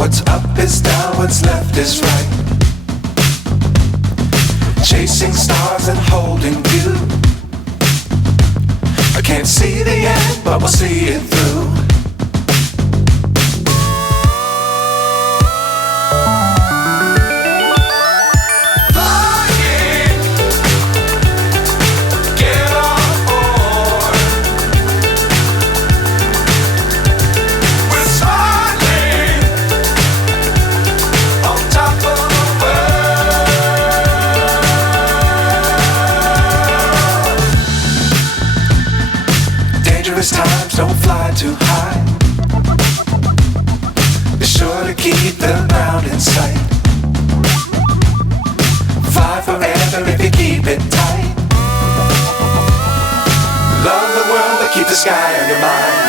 What's up is down, what's left is right. Chasing stars and holding you. I can't see the end, but we'll see it through. Times don't fly too high. Be sure to keep the ground in sight. Fly forever if you keep it tight. Love the world but keep the sky on your mind.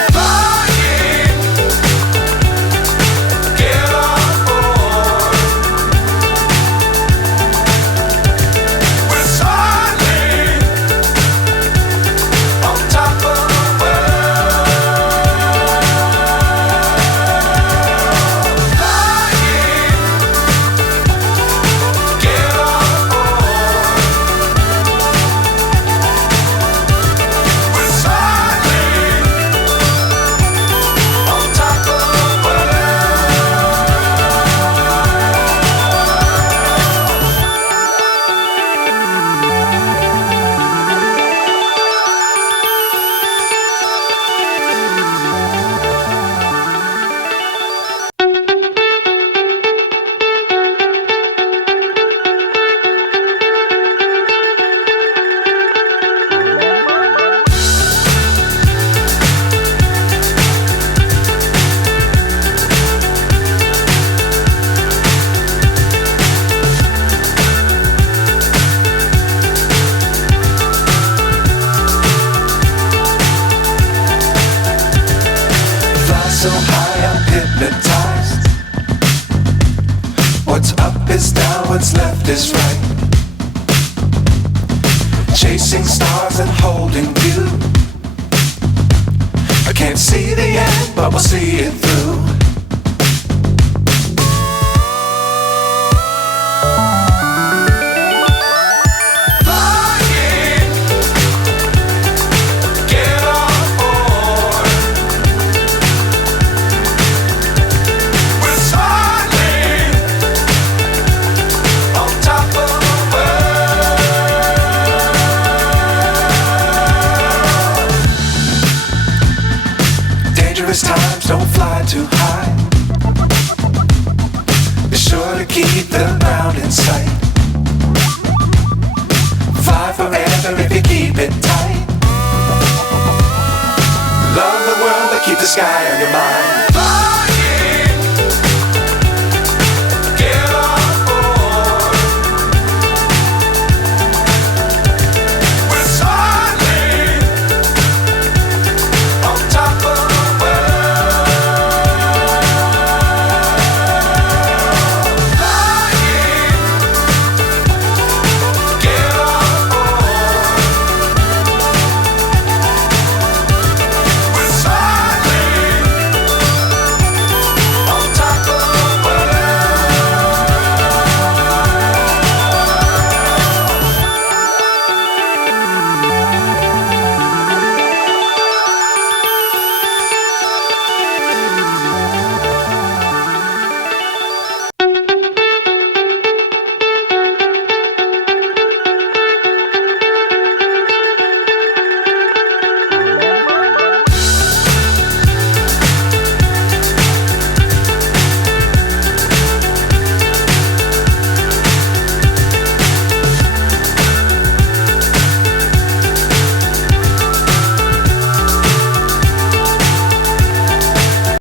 So high I'm hypnotized. What's up is down, what's left is right. Chasing stars and holding you. I can't see the end, but we'll see it through. Times don't fly too high. Be sure to keep the ground in sight. Fly forever if you keep it tight. Love the world but keep the sky on your mind.